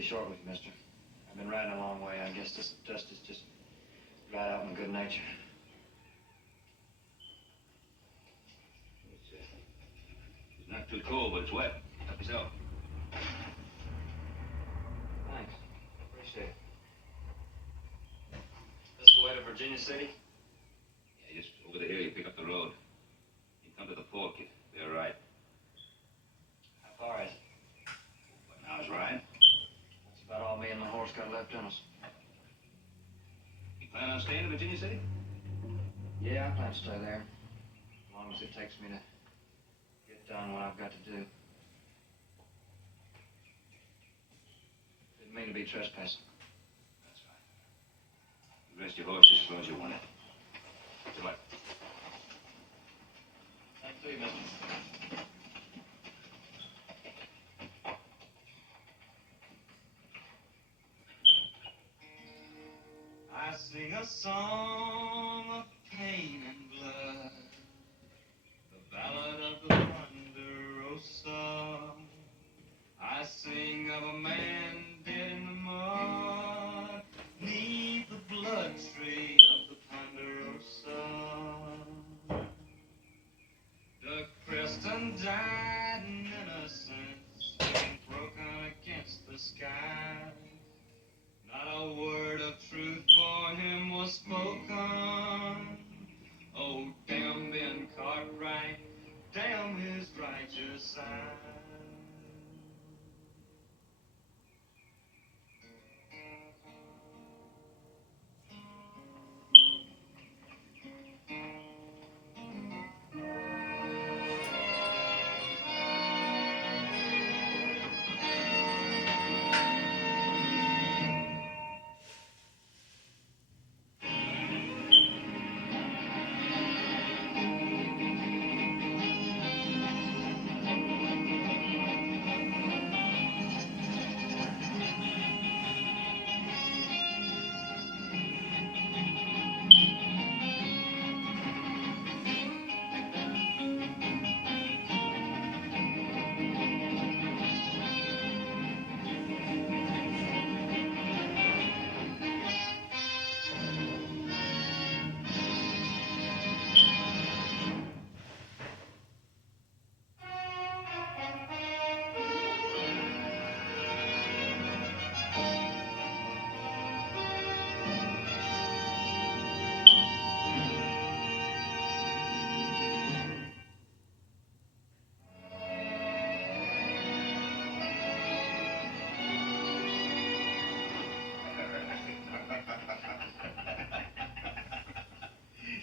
be short with you, mister. I've been riding a long way. I guess this dust is just dried out my good nature. It's not too cold, but it's wet. Help yourself. Thanks. Appreciate it. This the way to Virginia City? Yeah, just over the hill, you pick up the road. You come to the fork, you're right. How far is it? About an hour's ride. That's about all me and my horse got left in us. You plan on staying in Virginia City? Yeah, I plan to stay there. As long as it takes me to get done what I've got to do. Didn't mean to be trespassing. That's fine. You rest your horse just as long as you want it. Good luck. Thank you, mister. I sing a song of pain and blood, the ballad of the Ponderosa. I sing of a man dead in the mud, neath the blood tree of the Ponderosa. The Preston died in innocence, broken against the sky. Not a word of truth for him was spoken. Oh, damn Ben Cartwright, damn his righteous side.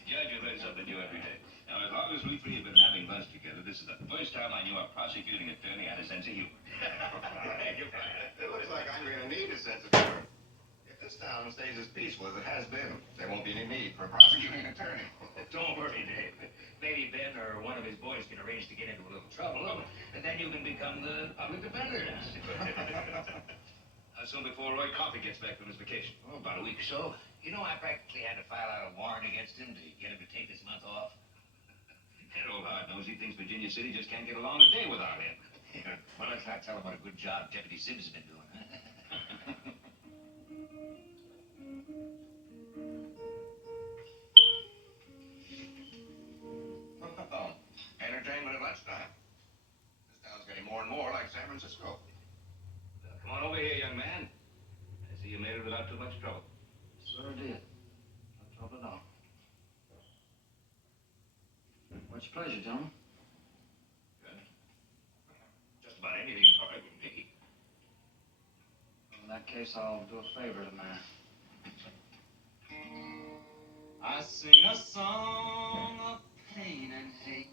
Judge, you learn something new every day. Now, as long as we three have been having lunch together, this is the first time I knew a prosecuting attorney had a sense of humor. It looks like I'm going to need a sense of humor. If this town stays as peaceful as it has been, there won't be any need for a prosecuting attorney. Don't worry, Dave. Maybe Ben or one of his boys can arrange to get into a little trouble, and then you can become the public defender. How soon before Roy Coffey gets back from his vacation? Oh, about a week or so. You know, I practically had to file out a warrant against him to get him to take this month off. That old hard-nosed, he thinks Virginia City just can't get along a day without him. Well, let's not tell him what a good job Deputy Sims has been doing, huh? Entertainment at lunchtime. This town's getting more and more like San Francisco. Come on over here, young man. I see you made it without too much trouble. Sure did. No trouble at all. What's your pleasure, gentlemen? Good. Just about anything's all right with me. Well, in that case, I'll do a favor to man. I sing a song of pain and hate,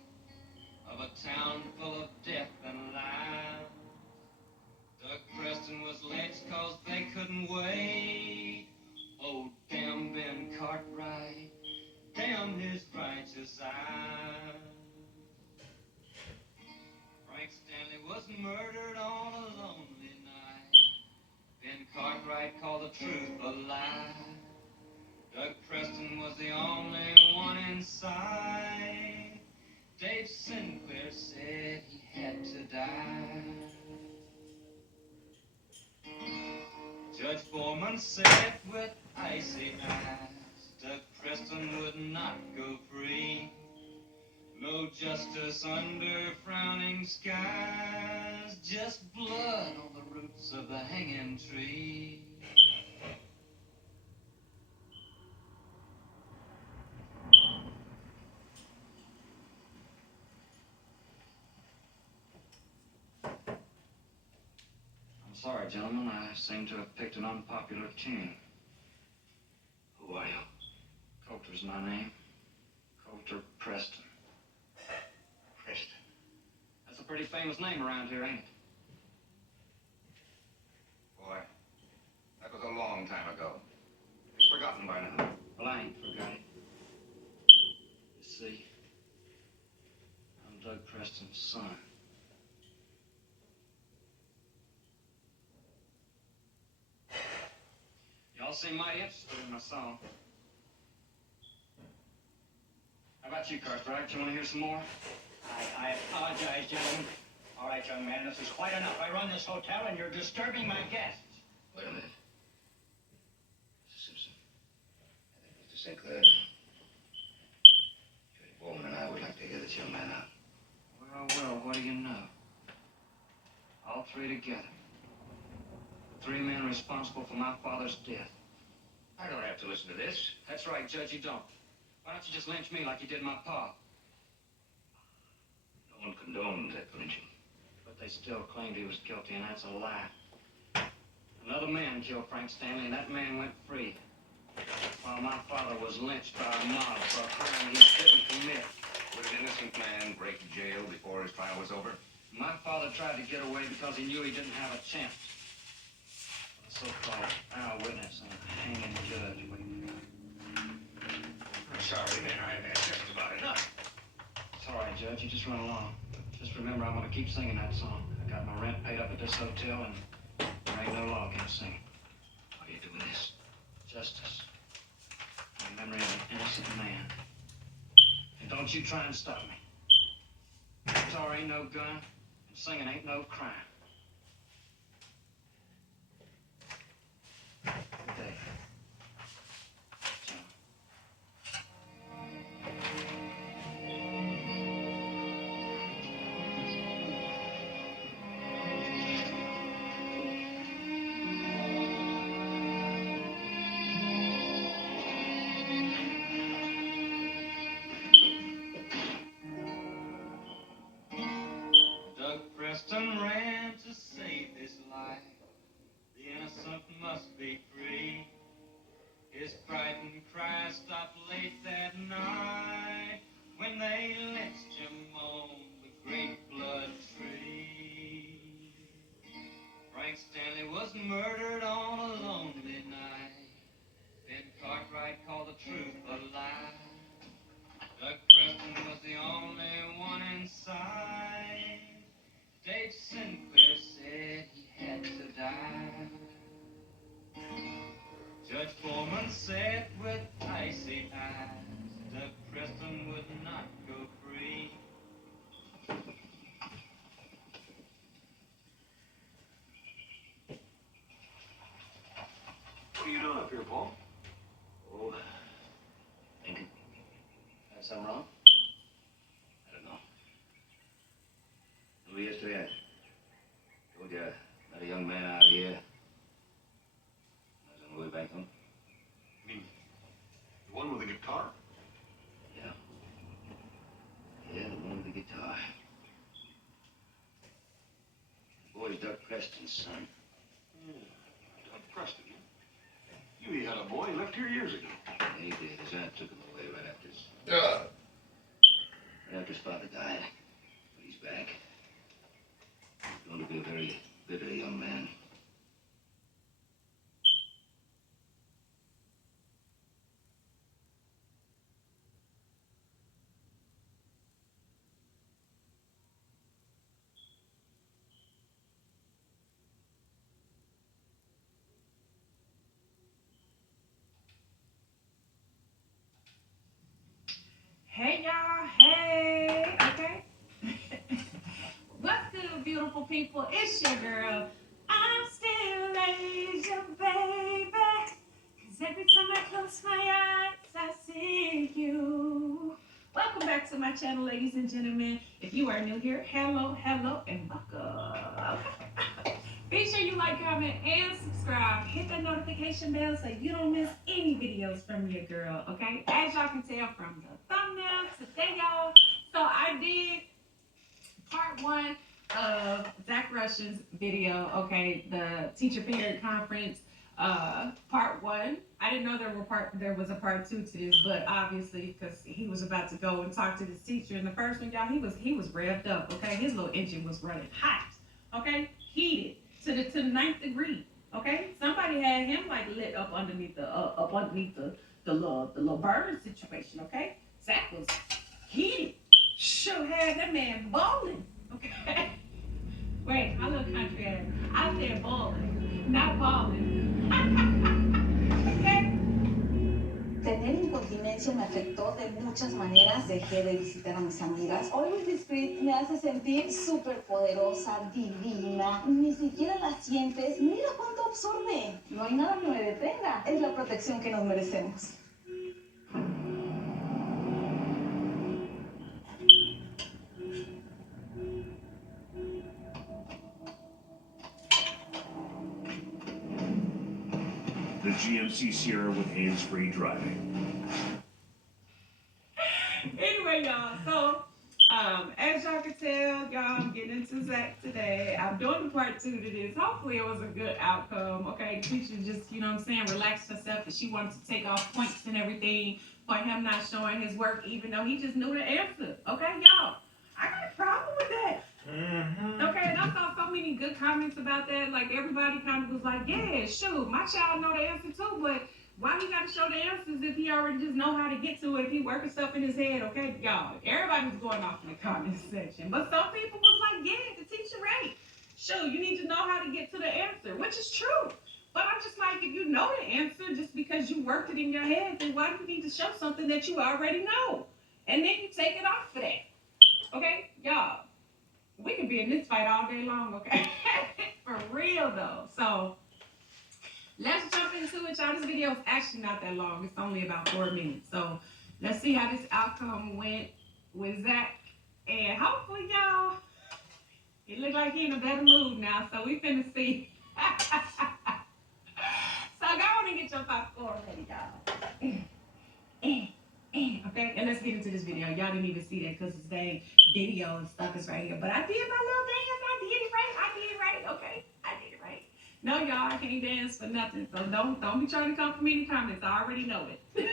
of a town full of death and lies. Doug Preston was late 'cause they couldn't wait. Oh, damn Ben Cartwright, damn his righteous eyes. Frank Stanley was murdered on a lonely night. Ben Cartwright called the truth a lie. Doug Preston was the only one inside. Dave Sinclair said he had to die. foreman said with icy eyes, Doug Preston would not go free. No justice under frowning skies, just blood on the roots of the hanging tree. I'm sorry, gentlemen. I seem to have picked an unpopular tune. Who are you? Coulter's my name. Coulter Preston. Preston. That's a pretty famous name around here, ain't it? Boy, that was a long time ago. It's forgotten by now. Well, I ain't forgot it. You see, I'm Doug Preston's son. Y'all seem mighty interested in my song. How about you, Cartwright? You want to hear some more? I apologize, gentlemen. All right, young man, this is quite enough. I run this hotel, and you're disturbing my guests. Wait a minute. Mr. Simpson. Mr. Sinclair. Judge Bowman and I would like to hear this young man out. Well, what do you know? All three together. The three men responsible for my father's death. I don't have to listen to this. That's right, Judge, you don't. Why don't you just lynch me like you did my pa? No one condones that lynching. But they still claimed he was guilty, and that's a lie. Another man killed Frank Stanley, and that man went free. While my father was lynched by a mob for a crime he didn't commit. Would an innocent man break jail before his trial was over? My father tried to get away because he knew he didn't have a chance. The so-called eyewitness and a hanging judge waiting. I'm sorry, man. I've had just about enough. It's all right, Judge. You just run along. Just remember, I'm going to keep singing that song. I got my rent paid up at this hotel, and there ain't no law against singing. Why are you doing this? Justice. In memory of an innocent man. And don't you try and stop me. Guitar ain't no gun, and singing ain't no crime. Good day. Gentlemen. Doug Preston ran to save his life. The innocent must be free. His frightened cry stopped late that night when they lynched him on the great blood tree. Frank Stanley was murdered on a lonely night. Ben Cartwright called the truth a lie. Doug Preston was the only one inside. Dave Sinclair said he had to die. Judge Foreman said with icy eyes, Doug Preston would not go free. What are you doing up here, Paul? Oh, thinking. Got something wrong? I don't know. Remember yesterday I told you I met a young man out here. I was on the way back home. You mean the one with the guitar? Yeah. Yeah, the one with the guitar. The boy's Doug Preston's son. Doug Preston. You had a boy. He left here years ago. Yeah, he did. His aunt took him away right after his... Right after his father died. But he's back. He's going to be a very bitter young man. Hey y'all, hey, okay. What's good, beautiful people? It's your girl. I'm still Asia, baby. 'Cause every time I close my eyes, I see you. Welcome back to my channel, ladies and gentlemen. If you are new here, hello, and welcome. Be sure you like, comment, and subscribe. Hit that notification bell so you don't miss any videos from your girl, okay? As y'all can tell from the thumbnail today, y'all. So I did part 1 of Zach Russian's video, okay? The teacher-parent conference, part 1. I didn't know there was a part 2 to this, but obviously, because he was about to go and talk to this teacher in the first one, y'all, he was revved up, okay? His little engine was running hot, okay? Heated to the 9th degree, okay? Somebody had him like lit up underneath the little burn situation, okay? Zach was heated. Sure had that man balling, okay? Wait, I look country ass. I said balling, not balling. Okay? Tener incontinencia me afectó de muchas maneras. Dejé de visitar a mis amigas. Hoy Will Spirit me hace sentir súper poderosa, divina. Ni siquiera la sientes. Mira cuánto absorbe. No hay nada que me detenga. Es la protección que nos merecemos. The GMC Sierra with hands-free driving. Anyway, y'all, so as y'all can tell, y'all, I'm getting into Zach today. I'm doing the part 2 to this. Hopefully it was a good outcome, okay? The teacher just, you know what I'm saying, relaxed herself, and she wanted to take off points and everything for him not showing his work, even though he just knew the answer, okay, y'all? I got a problem with that. Okay, and I saw so many good comments about that. Like, everybody kind of was like, yeah, shoot, my child know the answer too, but why he got to show the answers if he already just know how to get to it, if he working stuff in his head, okay, y'all? Everybody was going off in the comment section, but some people was like, yeah, the teacher right. Shoot, you need to know how to get to the answer, which is true. But I'm just like, if you know the answer just because you worked it in your head, then why do you need to show something that you already know? And then you take it off for that, okay? Y'all, we could be in this fight all day long, okay? For real, though. So, let's jump into it, y'all. This video is actually not that long. It's only about 4 minutes. So, let's see how this outcome went with Zach. And hopefully, y'all, it look like he in a better mood now. So, we finna see. So, go on and get your popcorn ready, y'all. Okay, and let's get into this video. Y'all didn't even see that because it's dang video and stuff is right here. But I did my little dance. I did it right. Okay, I did it right. No, y'all, I can't dance for nothing. So don't be trying to come from any comments. I already know it.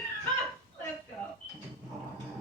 Let's go.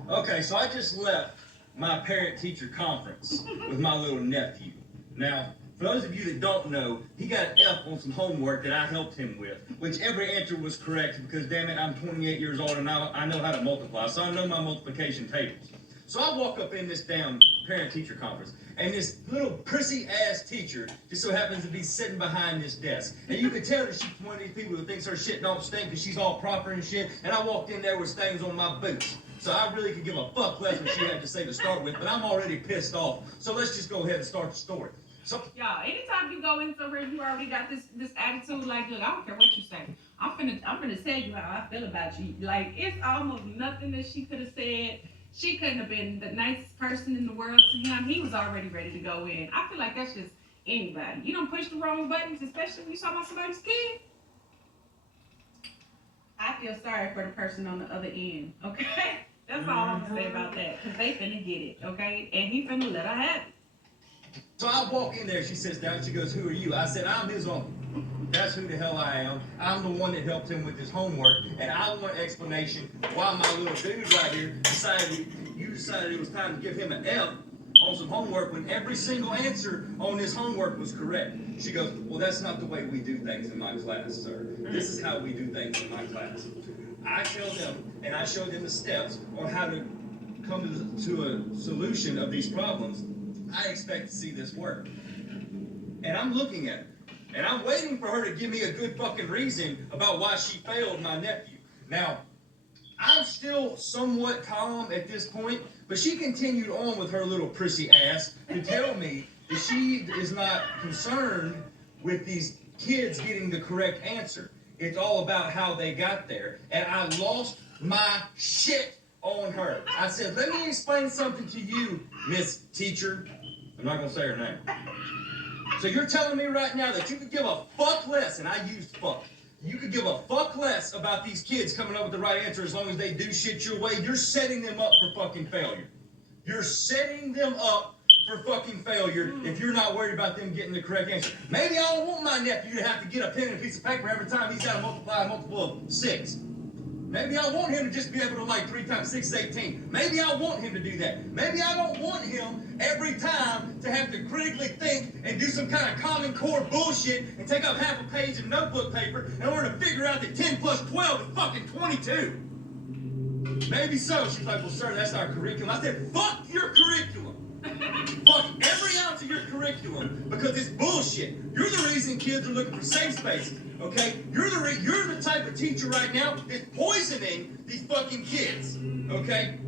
Okay, so I just left my parent-teacher conference with my little nephew. Now, for those of you that don't know, he got an F on some homework that I helped him with, which every answer was correct because, damn it, I'm 28 years old and I know how to multiply, so I know my multiplication tables. So I walk up in this damn parent-teacher conference, and this little prissy-ass teacher just so happens to be sitting behind this desk. And you can tell that she's one of these people who thinks her shit don't stink because she's all proper and shit, and I walked in there with stains on my boots. So I really could give a fuck less what she had to say to start with, but I'm already pissed off. So let's just go ahead and start the story. So, y'all, anytime you go in somewhere, you already got this attitude. Like, look, I don't care what you say. I'm finna tell you how I feel about you. Like, it's almost nothing that she could have said. She couldn't have been the nicest person in the world to him. He was already ready to go in. I feel like that's just anybody. You don't push the wrong buttons, especially when you're talking about somebody's kid. I feel sorry for the person on the other end. Okay, that's all I'm gonna say about that. Cause they finna get it. Okay, and he finna let her have it. So I walk in there, she sits down, she goes, who are you? I said, I'm his uncle. That's who the hell I am. I'm the one that helped him with his homework, and I want an explanation why my little dude right here decided it was time to give him an F on some homework when every single answer on his homework was correct. She goes, well, that's not the way we do things in my class, sir. This is how we do things in my class. I tell them, and I show them the steps on how to come to a solution of these problems. I expect to see this work. And I'm looking at her. And I'm waiting for her to give me a good fucking reason about why she failed my nephew. Now, I'm still somewhat calm at this point, but she continued on with her little prissy ass to tell me that she is not concerned with these kids getting the correct answer. It's all about how they got there. And I lost my shit on her. I said, let me explain something to you, Miss Teacher. I'm not going to say her name. So you're telling me right now that you could give a fuck less, and I used fuck. You could give a fuck less about these kids coming up with the right answer as long as they do shit your way. You're setting them up for fucking failure. You're setting them up for fucking failure if you're not worried about them getting the correct answer. Maybe I don't want my nephew to have to get a pen and a piece of paper every time he's got to multiply a multiple of 6. Maybe I want him to just be able to, like, 3 times 6 is 18. Maybe I want him to do that. Maybe I don't want him every time to have to critically think and do some kind of Common Core bullshit and take up half a page of notebook paper in order to figure out that 10 plus 12 is fucking 22. Maybe so. She's like, well, sir, that's our curriculum. I said, fuck your curriculum. Fuck every ounce of your curriculum because it's bullshit. You're the reason kids are looking for safe spaces, okay? You're the type of teacher right now that's poisoning these fucking kids, okay?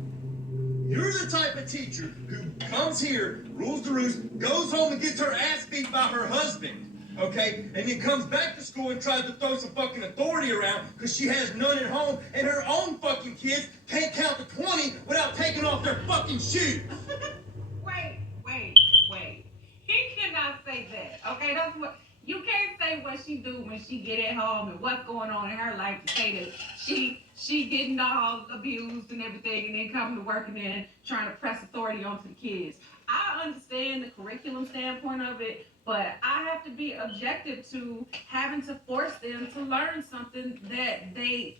You're the type of teacher who comes here, rules the roost, goes home and gets her ass beat by her husband, okay? And then comes back to school and tries to throw some fucking authority around because she has none at home and her own fucking kids can't count to 20 without taking off their fucking shoes. Wait. He cannot say that. Okay, that's what you can't say what she do when she get at home and what's going on in her life to say that she getting all abused and everything and then coming to work and then trying to press authority onto the kids. I understand the curriculum standpoint of it, but I have to be objective to having to force them to learn something that they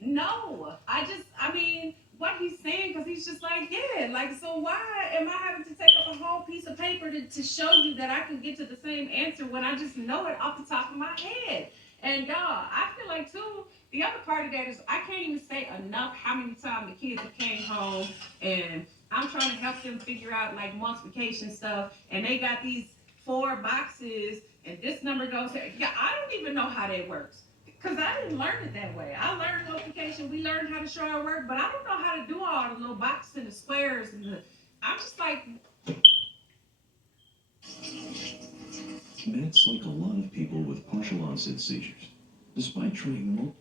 know. I mean, what he's saying, because he's just like, yeah, like, so why am I having to take up a whole piece of paper to show you that I can get to the same answer when I just know it off the top of my head? And y'all, I feel like too, the other part of that is I can't even say enough how many times the kids have came home and I'm trying to help them figure out like multiplication stuff, and they got these 4 boxes and this number goes here. Yeah, I don't even know how that works. Because I didn't learn it that way. I learned multiplication. We learned how to show our work, but I don't know how to do all the little boxes and the squares and the. I'm just like. Matt's like a lot of people with partial onset seizures. Despite trying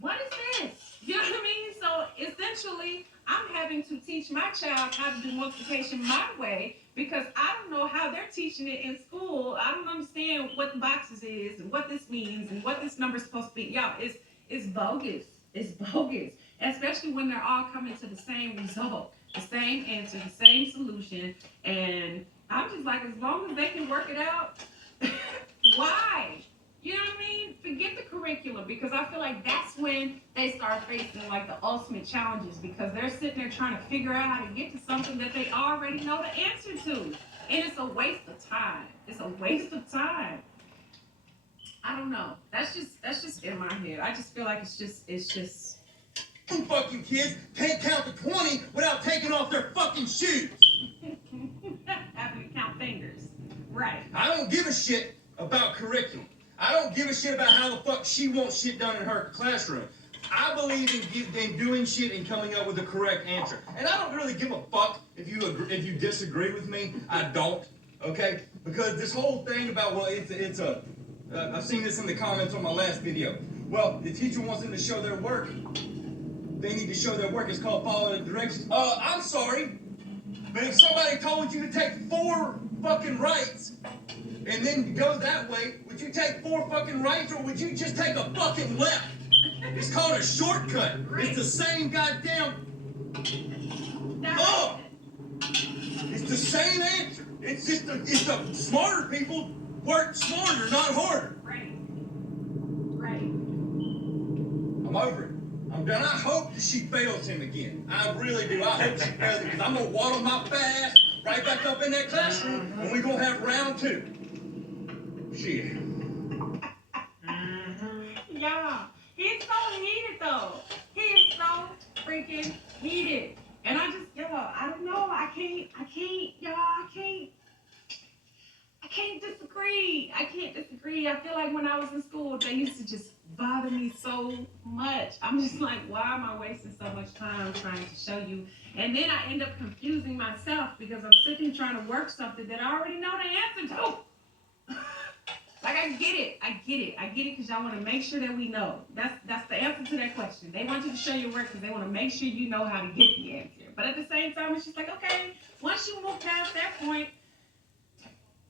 What is this? You know what I mean? So essentially, I'm having to teach my child how to do multiplication my way because I don't know how they're teaching it in school. I don't understand what the boxes is and what this means and what this number is supposed to be. Y'all, it's bogus. It's bogus. Especially when they're all coming to the same result, the same answer, the same solution. And I'm just like, as long as they can work it out, why? You know what I mean? Forget the curriculum, because I feel like that's when they start facing like the ultimate challenges, because they're sitting there trying to figure out how to get to something that they already know the answer to. And it's a waste of time. It's a waste of time. I don't know. That's just in my head. I just feel like it's just You fucking kids can't count to 20 without taking off their fucking shoes. having to count fingers. Right. I don't give a shit about curriculum. I don't give a shit about how the fuck she wants shit done in her classroom. I believe in doing shit and coming up with the correct answer. And I don't really give a fuck if you disagree with me. I don't, okay? Because this whole thing about, well, I've seen this in the comments on my last video. Well, the teacher wants them to show their work. They need to show their work. It's called follow the directions. I'm sorry, but if somebody told you to take 4 fucking rights and then go that way, would you take 4 fucking rights, or would you just take a fucking left? It's called a shortcut. Right. It's the same goddamn. It's the same answer. It's just the smarter people work smarter, not harder. Right. I'm over it. I'm done. I hope that she fails him again. I really do. I hope she fails him, because I'm gonna waddle my fast right back up in that classroom, and we're gonna have round 2. Shit. Yeah, he's so heated though. He is so freaking heated. And I don't know. I can't disagree. I feel like when I was in school, they used to just bother me so much. I'm just like, why am I wasting so much time trying to show you? And then I end up confusing myself because I'm sitting trying to work something that I already know the answer to. Like, I get it, because y'all want to make sure that we know. That's the answer to that question. They want you to show your work because they want to make sure you know how to get the answer. But at the same time, it's just like, okay, once you move past that point,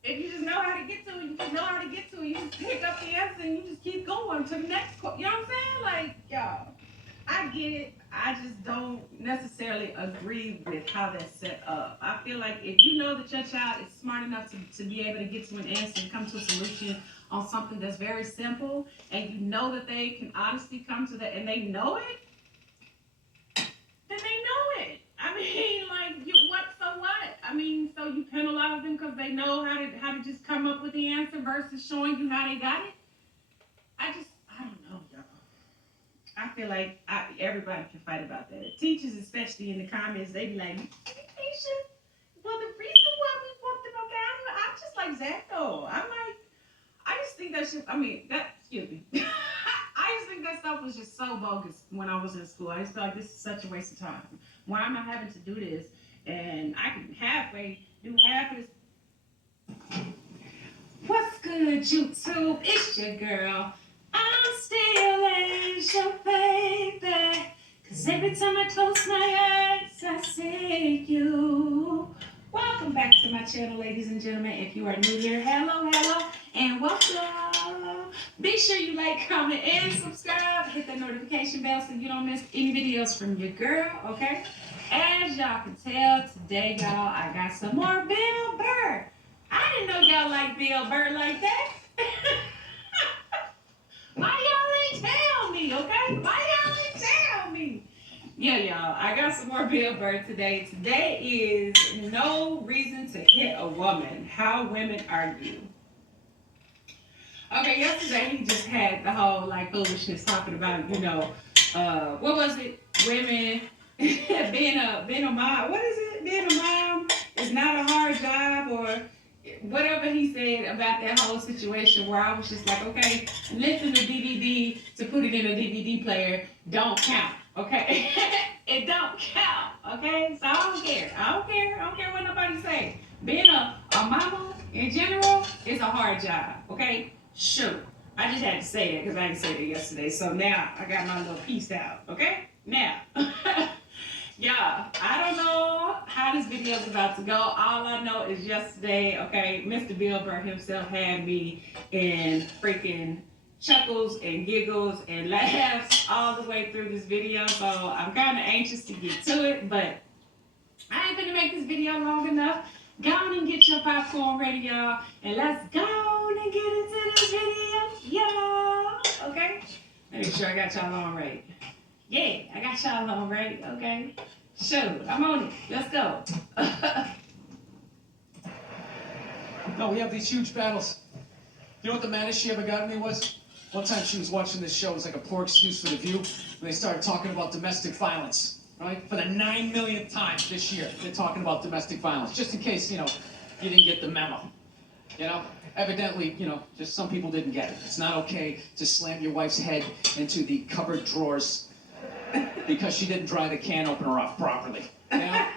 if you just know how to get to it, you just know how to get to it. You just pick up the answer and you just keep going to the next question. You know what I'm saying? Like, y'all, I get it. I just don't necessarily agree with how that's set up. I feel like if you know that your child is smart enough to be able to get to an answer and come to a solution on something that's very simple, and you know that they can honestly come to that and they know it, then they know it. I mean, like, so what? I mean, so you penalize them because they know how to just come up with the answer versus showing you how they got it? I don't know, y'all. I feel like everybody can fight about that. Teachers, especially in the comments, they be like, Keisha, well, the reason why we want them on camera, I'm just like Zach, though. I'm like, I just think that shit, excuse me. I just think that stuff was just so bogus when I was in school. I just feel like this is such a waste of time. Why am I having to do this? And I can do half of this. What's good, YouTube? It's your girl. I'm still Asia, baby. Cause every time I close my eyes, I see you. Welcome back to my channel, ladies and gentlemen. If you are new here, hello, and welcome. Be sure you like, comment, and subscribe. Hit that notification bell so you don't miss any videos from your girl, okay? As y'all can tell, today, y'all, I got some more Bill Burr. I didn't know y'all like Bill Burr like that. Why y'all ain't tell me, okay? Why y'all ain't tell me? Yeah, y'all, I got some more Bill Burr today. Today is no reason to hit a woman. How women argue. Okay, yesterday he just had the whole like foolishness talking about, what was it? Women being a mom. What is it? Being a mom is not a hard job, or whatever he said about that whole situation, where I was just like, okay, lifting the DVD to put it in a DVD player don't count, okay? It don't count, okay? So I don't care. I don't care what nobody say. Being a mama in general is a hard job, okay? Sure. I just had to say it because I didn't say it yesterday. So now I got my little piece out, okay? Now, yeah, I don't know how this video is about to go. All I know is yesterday, okay, Mr. Bill Burr himself had me in freaking chuckles and giggles and laughs all the way through this video. So I'm kind of anxious to get to it, but I ain't gonna make this video long enough. Go on and get your popcorn ready, y'all, and let's go on and get into this video, y'all. Okay? Make sure I got y'all on right. Yeah, I got y'all on right, okay? Sure, I'm on it. Let's go. No, we have these huge battles. You know what the maddest she ever got at me was? One time she was watching this show. It was like a poor excuse for The View. And they started talking about domestic violence, right? For the 9 millionth time this year, they're talking about domestic violence. Just in case, you didn't get the memo. Evidently, just some people didn't get it. It's not okay to slam your wife's head into the cupboard drawers because she didn't dry the can opener off properly. Wait.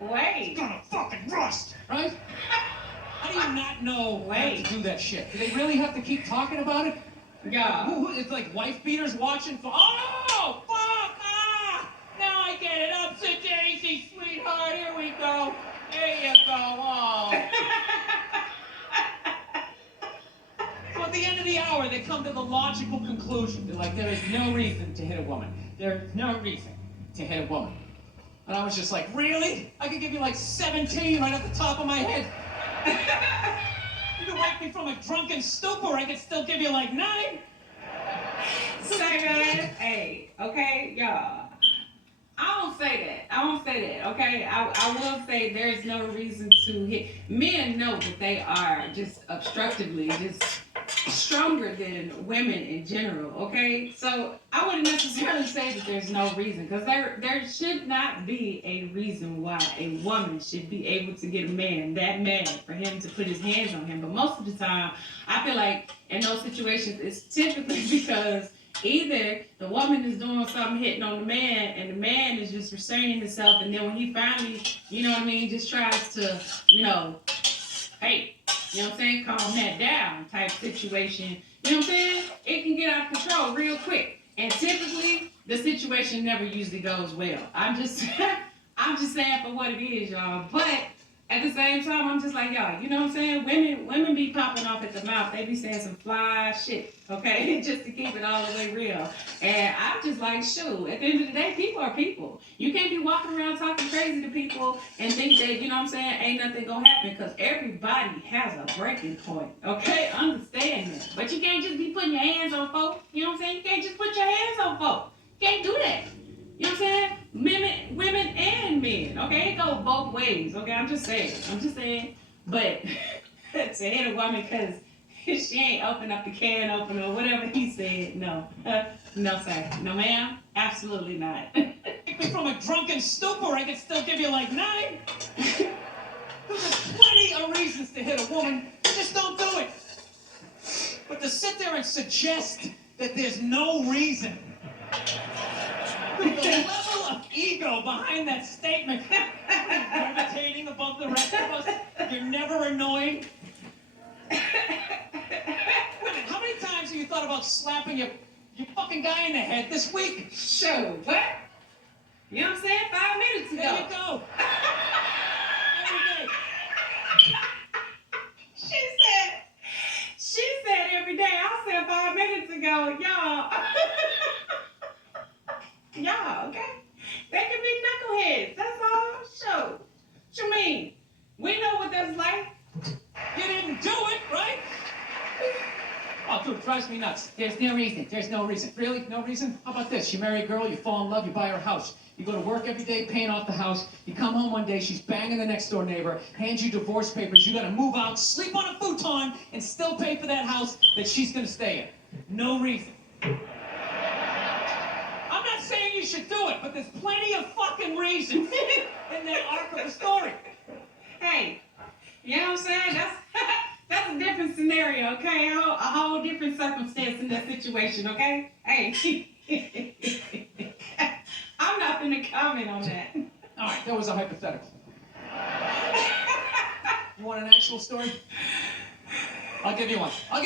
It's gonna fucking rust, right? How do you not know not to do that shit? Do they really have to keep talking about it? Yeah. It's like wife beaters watching for. Oh, fuck! Now I get it. Upset Daisy, sweetheart. Here we go. There you go. Oh. So at the end of the hour, they come to the logical conclusion. They're like, there is no reason to hit a woman. There's no reason to hit a woman. And I was just like, really? I could give you like 17 right off the top of my head. You could wake me from a drunken stupor, I could still give you like 9. Hey, okay, y'all. I don't say that, okay? I will say there's no reason to hit. Men know that they are just obstructively just stronger than women in general, okay? So I wouldn't necessarily say that there's no reason, because there should not be a reason why a woman should be able to get a man that mad for him to put his hands on him. But most of the time, I feel like in those situations, it's typically because either the woman is doing something hitting on the man, and the man is just restraining himself, and then when he finally, just tries to, hey, you know what I'm saying, calm that down type situation, you know what I'm saying, it can get out of control real quick. And typically, the situation never usually goes well. I'm just I'm just saying for what it is, y'all. But at the same time, I'm just like, y'all, you know what I'm saying? Women be popping off at the mouth. They be saying some fly shit, okay? Just to keep it all the way real. And I'm just like, shoot, at the end of the day, people are people. You can't be walking around talking crazy to people and think that, you know what I'm saying, ain't nothing gonna happen, because everybody has a breaking point, okay? Understand that. But you can't just be putting your hands on folks, you know what I'm saying? You can't just put your hands on folks. You can't do that. You know what I'm saying? Women and men, okay? It goes both ways, okay? I'm just saying. But to hit a woman because she ain't opened up the can opener or whatever he said, no. No, sir. No, ma'am. Absolutely not. From a drunken stupor, I could still give you like 9. There's plenty of reasons to hit a woman. You just don't do it. But to sit there and suggest that there's no reason. The level of ego behind that statement. You're levitating above the rest of us. You're never annoying. Wait a minute, how many times have you thought about slapping your fucking guy in the head this week? Sure, what? You know what I'm saying? 5 minutes ago. There you go. Every day. She said every day. I said 5 minutes ago, y'all. Y'all, okay? They can be knuckleheads. That's all. Sure. What you mean? We know what that's like. You didn't do it, right? Oh, dude, it drives me nuts. There's no reason. There's no reason. Really? No reason? How about this? You marry a girl, you fall in love, you buy her a house. You go to work every day, paying off the house. You come home one day, she's banging the next door neighbor, hands you divorce papers. You got to move out, sleep on a futon, and still pay for that house that she's going to stay in. No reason. I'm not saying you should do it, but there's plenty of fucking reasons in that arc of the story. Hey, you know what I'm saying? That's a different scenario, okay? A whole different circumstance in that situation, okay? Hey, I'm not gonna comment on that. All right, that was a hypothetical. You want an actual story? I'll give you one. All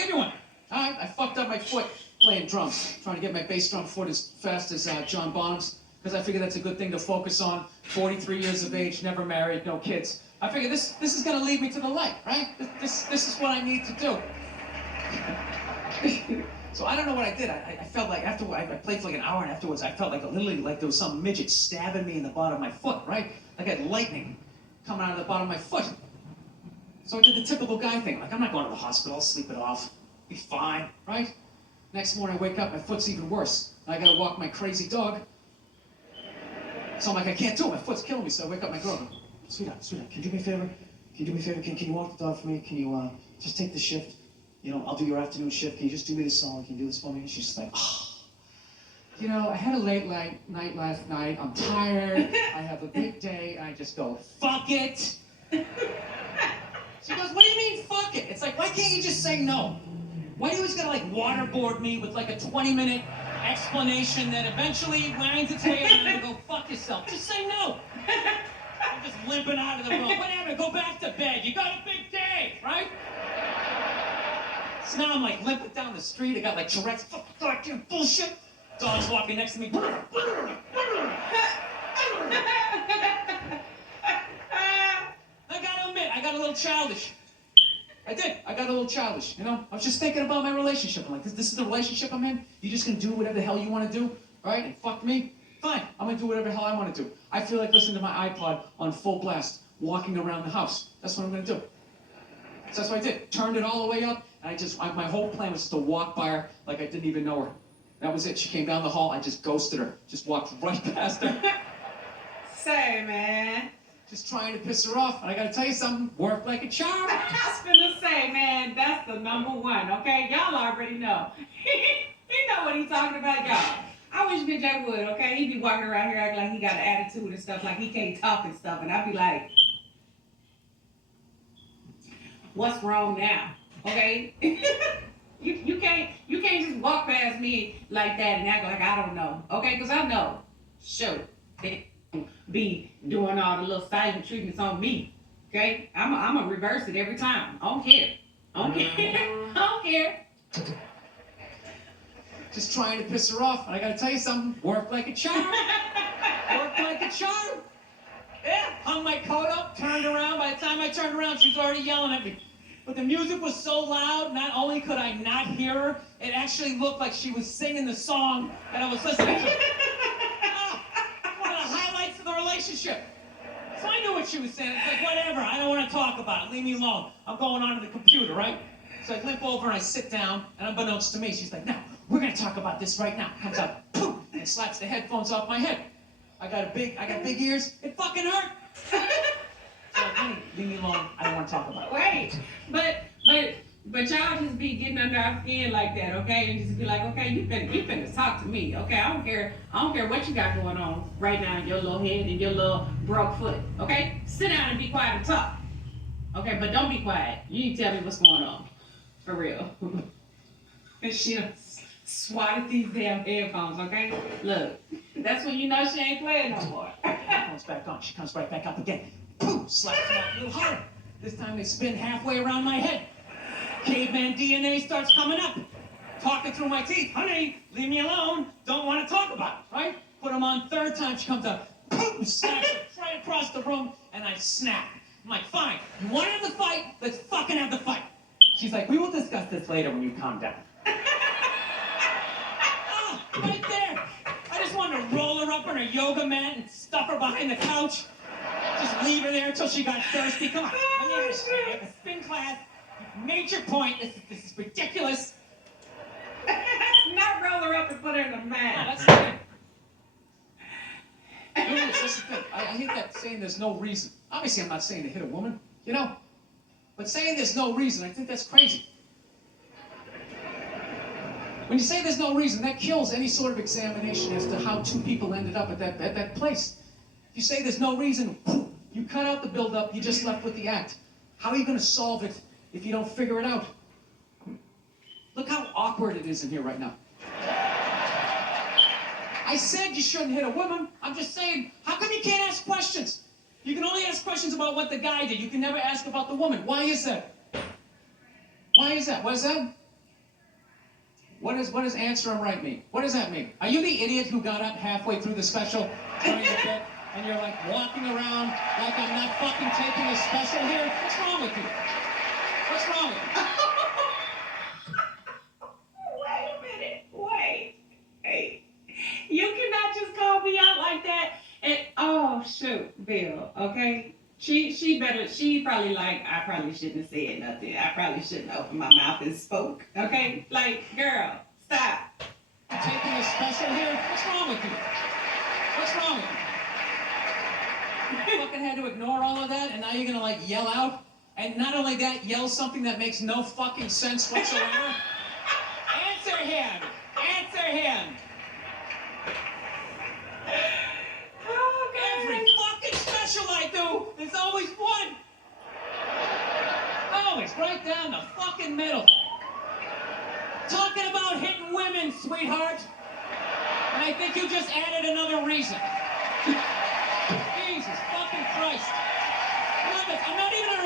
right, I fucked up my foot playing drums, trying to get my bass drum foot as fast as John Bonham's, because I figured that's a good thing to focus on. 43 years of age, never married, no kids. I figured this is going to lead me to the light, right? This is what I need to do. So I don't know what I did. I felt like after I played for like an hour, and afterwards I felt like literally like there was some midget stabbing me in the bottom of my foot, right? Like I had lightning coming out of the bottom of my foot. So I did the typical guy thing. Like, I'm not going to the hospital. I'll sleep it off. Be fine, right? Next morning I wake up, my foot's even worse. I got to walk my crazy dog. So I'm like, I can't do it. My foot's killing me. So I wake up my girl. Sweetheart, can you do me a favor? Can you walk the dog for me? Can you just take the shift? You know, I'll do your afternoon shift. Can you just do me this solid? Can you do this for me? And she's just like, oh. You know, I had a late night last night. I'm tired. I have a big day. I just go, fuck it. She goes, what do you mean, fuck it? It's like, why can't you just say no? Why do you always gotta like waterboard me with like a 20-minute explanation that eventually winds its way around and go, fuck yourself? Just say no. I'm just limping out of the room. Whatever, go back to bed. You got a big day, right? So now I'm like limping down the street. I got like Tourette's. Fucking bullshit. Dog's walking next to me. I gotta admit, I got a little childish. I did. I got a little childish, you know? I was just thinking about my relationship. I'm like, this is the relationship I'm in? You're just gonna do whatever the hell you want to do, all right? And fuck me? Fine. I'm gonna do whatever the hell I want to do. I feel like listening to my iPod on full blast, walking around the house. That's what I'm gonna do. So that's what I did. Turned it all the way up, and my whole plan was just to walk by her like I didn't even know her. That was it. She came down the hall. I just ghosted her. Just walked right past her. Say, man. Just trying to piss her off. And I gotta tell you something, worked like a charm. I was finna say, man, that's the #1, okay? Y'all already know. He know what he's talking about, y'all. I wish Big Jack would, okay? He'd be walking around here acting like he got an attitude and stuff, like he can't talk and stuff, and I'd be like, what's wrong now, okay? You can't just walk past me like that and act like I don't know, okay? Because I know, sure, they be doing all the little silent treatments on me, Okay? I'm gonna reverse it every time. I don't care. I don't care. I don't care. Just trying to piss her off. And I gotta tell you something. Worked like a charm. Worked like a charm. Yeah, hung my coat up, turned around. By the time I turned around, she was already yelling at me. But the music was so loud, not only could I not hear her, it actually looked like she was singing the song that I was listening to. One of the highlights of the relationship. So I knew what she was saying. It's like, whatever, I don't want to talk about it. Leave me alone. I'm going onto the computer, right? So I limp over and I sit down, and unbeknownst to me, she's like, "Now, we're going to talk about this right now." Comes out, poof, and slaps the headphones off my head. I got big ears. It fucking hurt. So honey, leave me alone. I don't want to talk about it. Wait, but y'all just be getting under our skin like that, okay? And just be like, okay, you finna talk to me, okay? I don't care what you got going on right now in your little head and your little broke foot, okay? Sit down and be quiet and talk, okay? But don't be quiet. You need to tell me what's going on, for real. And she done swatted these damn headphones, okay? Look, that's when you know she ain't playing no more. Headphones back on. She comes right back up again. Poof! Slaps them off a little harder. This time they spin halfway around my head. Caveman DNA starts coming up. Talking through my teeth. "Honey, leave me alone. Don't want to talk about it," right? Put them on. Third time she comes up. Poof! Slaps it right across the room, and I snap. I'm like, "Fine. You want to have the fight? Let's fucking have the fight." She's like, "We will discuss this later when you calm down." Right there. I just wanted to roll her up on her yoga mat and stuff her behind the couch. Just leave her there until she got thirsty. Come on. Let me understand. You have a spin class. You've made your point. This is ridiculous. Not roll her up and put her in the mat. No, that's the thing. That's the thing. I hate that saying there's no reason. Obviously, I'm not saying to hit a woman, you know? But saying there's no reason, I think that's crazy. When you say there's no reason, that kills any sort of examination as to how two people ended up at that place. If you say there's no reason, you cut out the build-up, you're just left with the act. How are you going to solve it if you don't figure it out? Look how awkward it is in here right now. I said you shouldn't hit a woman. I'm just saying, how come you can't ask questions? You can only ask questions about what the guy did. You can never ask about the woman. Why is that? Why is that? What is that? What does answer him right mean? What does that mean? Are you the idiot who got up halfway through the special during the bit and you're like walking around like I'm not fucking taping a special here? What's wrong with you? What's wrong with you? Wait a minute. Wait. You cannot just call me out like that. And oh shoot, Bill. Okay. She probably like, I probably shouldn't have said nothing. I probably shouldn't have opened my mouth and spoke. Okay? Like, girl, stop. Taking a special here? What's wrong with you? What's wrong with you? You fucking had to ignore all of that, and now you're gonna like yell out? And not only that, yell something that makes no fucking sense whatsoever? Answer him! Answer him! Every fucking special I do, there's always one! Always, right down the fucking middle. Talking about hitting women, sweetheart. And I think you just added another reason. Jesus fucking Christ. Love it. I'm not even